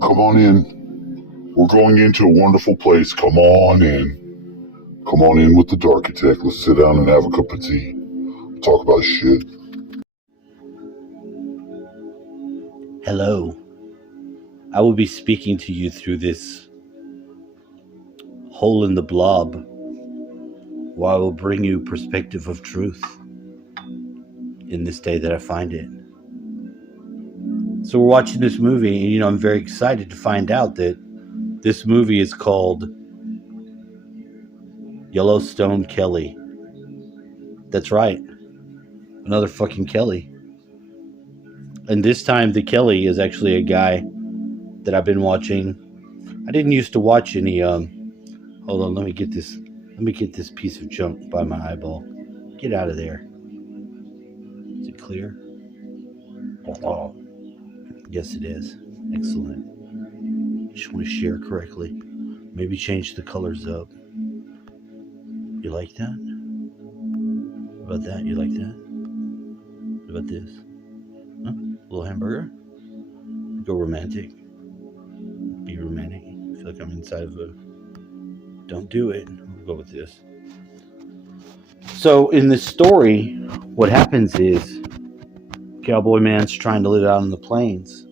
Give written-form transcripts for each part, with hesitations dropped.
Come on in. We're going into a wonderful place. Come on in. Come on in with the Darkitect. Let's sit down and have a cup of tea. Talk about shit. Hello. I will be speaking to you through this hole in the blob, where I will bring you perspective of truth in this day that I find it. So we're watching this movie, and I'm very excited to find out that this movie is called Yellowstone Kelly. That's right. Another fucking Kelly. And this time the Kelly is actually a guy that I've been watching. I didn't used to watch any hold on, let me get this piece of junk by my eyeball. Get out of there. Is it clear? Oh. Yes, it is. Excellent. Just want to share correctly. Maybe change the colors up. You like that? What about that? You like that? What about this? Huh? A little hamburger? Go romantic. Be romantic. I feel like I'm inside of a... Don't do it. We'll go with this. So in this story, what happens is Cowboy Man's trying to live out in the plains,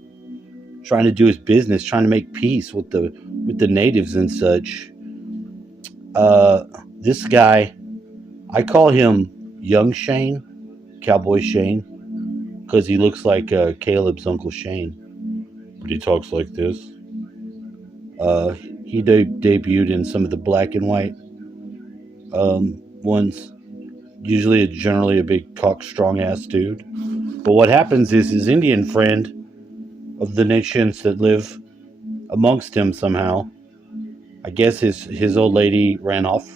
trying to do his business, trying to make peace with the natives and such. This guy, I call him Young Shane, Cowboy Shane, because he looks like Caleb's Uncle Shane, but he talks like this. He debuted in some of the black and white ones. Usually, generally a big cock strong ass dude. But what happens is his Indian friend of the nations that live amongst him somehow, I guess his old lady ran off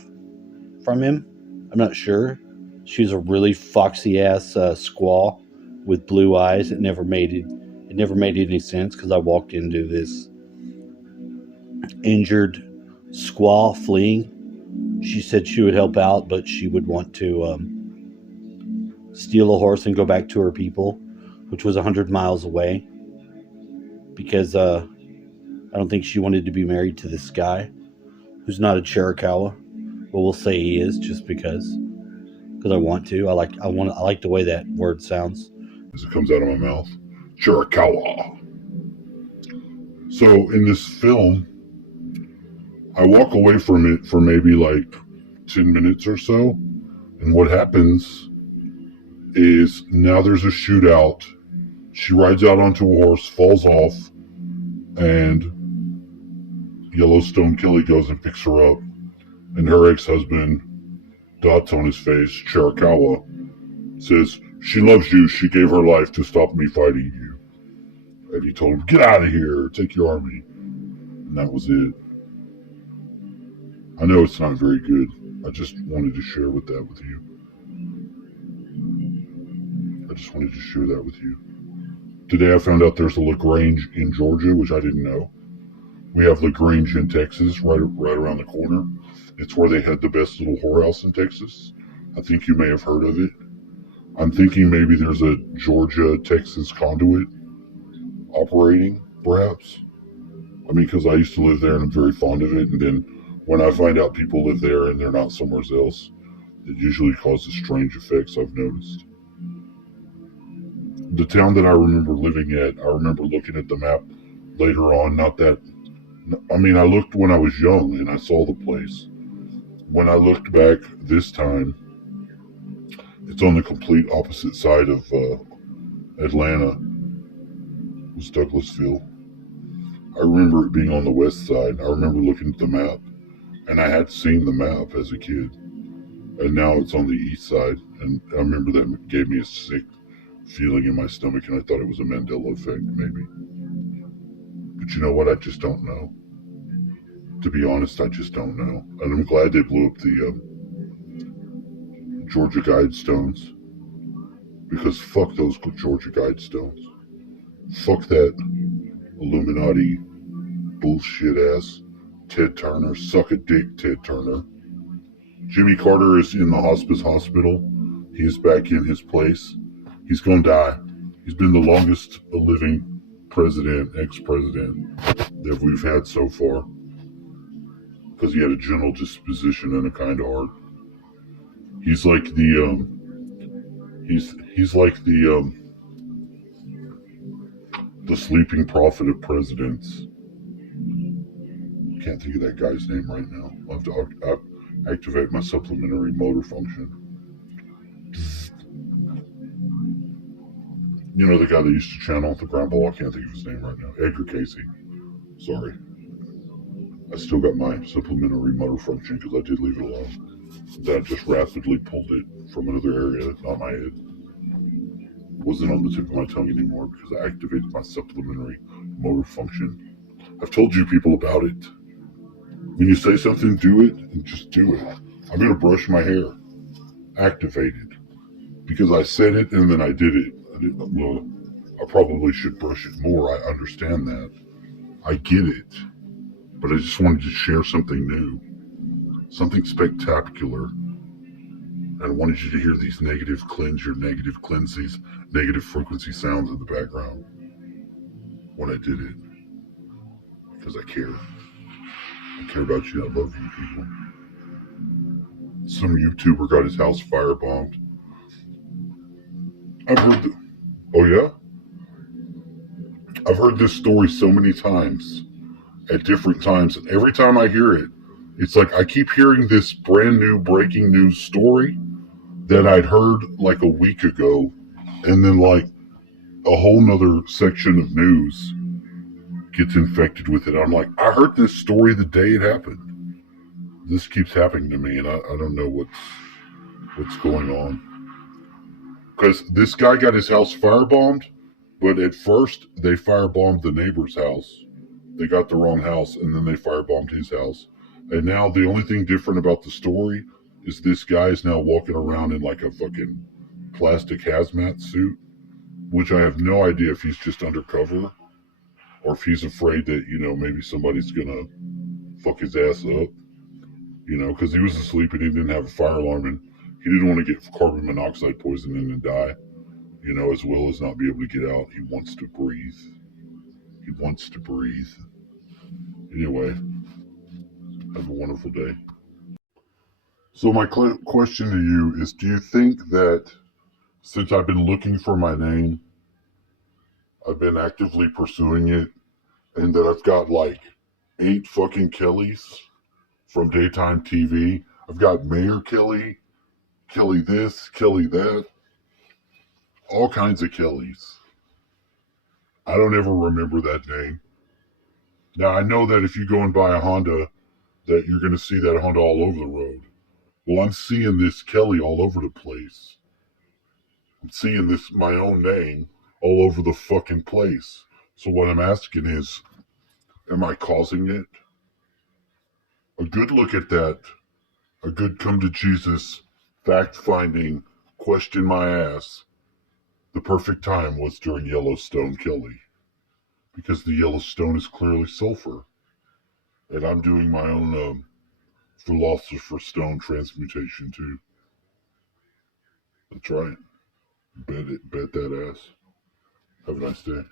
from him. I'm not sure. She was a really foxy ass squaw with blue eyes. It never made any sense because I walked into this injured squaw fleeing. She said she would help out, but she would want to steal a horse and go back to her people, which was 100 miles away, because I don't think she wanted to be married to this guy who's not a Chiricahua. Well, we'll say he is, just because I want to. I like the way that word sounds as it comes out of my mouth. Chiricahua. So in this film, I walk away from it for maybe like 10 minutes or so, and what happens is now there's a shootout. She rides out onto a horse, falls off, and Yellowstone Kelly goes and picks her up, and her ex-husband, dots on his face, Chiricahua, says, "She loves you, she gave her life to stop me fighting you." And he told him, "Get out of here, take your army." And that was it. I know it's not very good. I just wanted to share that with you. Today I found out there's a LaGrange in Georgia, which I didn't know. We have LaGrange in Texas, right around the corner. It's where they had the best little whorehouse in Texas. I think you may have heard of it. I'm thinking maybe there's a Georgia-Texas conduit operating, perhaps. I mean, because I used to live there and I'm very fond of it, and then when I find out people live there and they're not somewhere else, it usually causes strange effects, I've noticed. The town that I remember living at, I remember looking at the map later on, I looked when I was young and I saw the place. When I looked back this time, it's on the complete opposite side of Atlanta. It was Douglasville. I remember it being on the west side. I remember looking at the map, and I had seen the map as a kid, and now it's on the east side, and I remember that gave me a sick feeling in my stomach, and I thought it was a Mandela effect, maybe. But you know what? I just don't know. To be honest, I just don't know. And I'm glad they blew up the Georgia Guidestones, because fuck those Georgia Guidestones. Fuck that Illuminati bullshit ass Ted Turner. Suck a dick, Ted Turner. Jimmy Carter is in the hospital. He is back in his place. He's gonna die. He's been the longest living president, ex-president that we've had so far, because he had a gentle disposition and a kind heart. He's like he's like the sleeping prophet of presidents. Can't think of that guy's name right now. I'll have to activate my supplementary motor function. You know the guy that used to channel the grandpa? I can't think of his name right now. Edgar Casey. Sorry. I still got my supplementary motor function because I did leave it alone. That just rapidly pulled it from another area, not my head. It wasn't on the tip of my tongue anymore because I activated my supplementary motor function. I've told you people about it. When you say something, do it, and just do it. I'm going to brush my hair. Activated. Because I said it and then I did it. Well, I probably should brush it more. I understand that. I get it. But I just wanted to share something new. Something spectacular. And I wanted you to hear these negative these negative frequency sounds in the background when I did it. Because I care. I care about you. I love you people. Some YouTuber got his house firebombed. I've heard oh yeah? I've heard this story so many times at different times, and every time I hear it, it's like I keep hearing this brand new breaking news story that I'd heard like a week ago, and then like a whole nother section of news gets infected with it. I'm like, I heard this story the day it happened. This keeps happening to me, and I don't know what's going on. Because this guy got his house firebombed, but at first they firebombed the neighbor's house. They got the wrong house, and then they firebombed his house. And now the only thing different about the story is this guy is now walking around in like a fucking plastic hazmat suit, which I have no idea if he's just undercover or if he's afraid that, you know, maybe somebody's gonna fuck his ass up, you know, because he was asleep and he didn't have a fire alarm and he didn't want to get carbon monoxide poisoning and die, you know, as well as not be able to get out. He wants to breathe. He wants to breathe. Anyway, have a wonderful day. So my question to you is, do you think that since I've been looking for my name, I've been actively pursuing it, and that I've got like 8 fucking Kellys from daytime TV? I've got Mayor Kelly, Kelly this, Kelly that, all kinds of Kellys. I don't ever remember that name. Now I know that if you go and buy a Honda, that you're going to see that Honda all over the road. Well, I'm seeing this Kelly all over the place. I'm seeing this, my own name, all over the fucking place. So what I'm asking is, am I causing it? A good look at that, a good come to Jesus, fact-finding, question my ass. The perfect time was during Yellowstone Kelly. Because the Yellowstone is clearly sulfur. And I'm doing my own Philosopher's Stone transmutation too. That's right. Bet that ass. Have a nice day.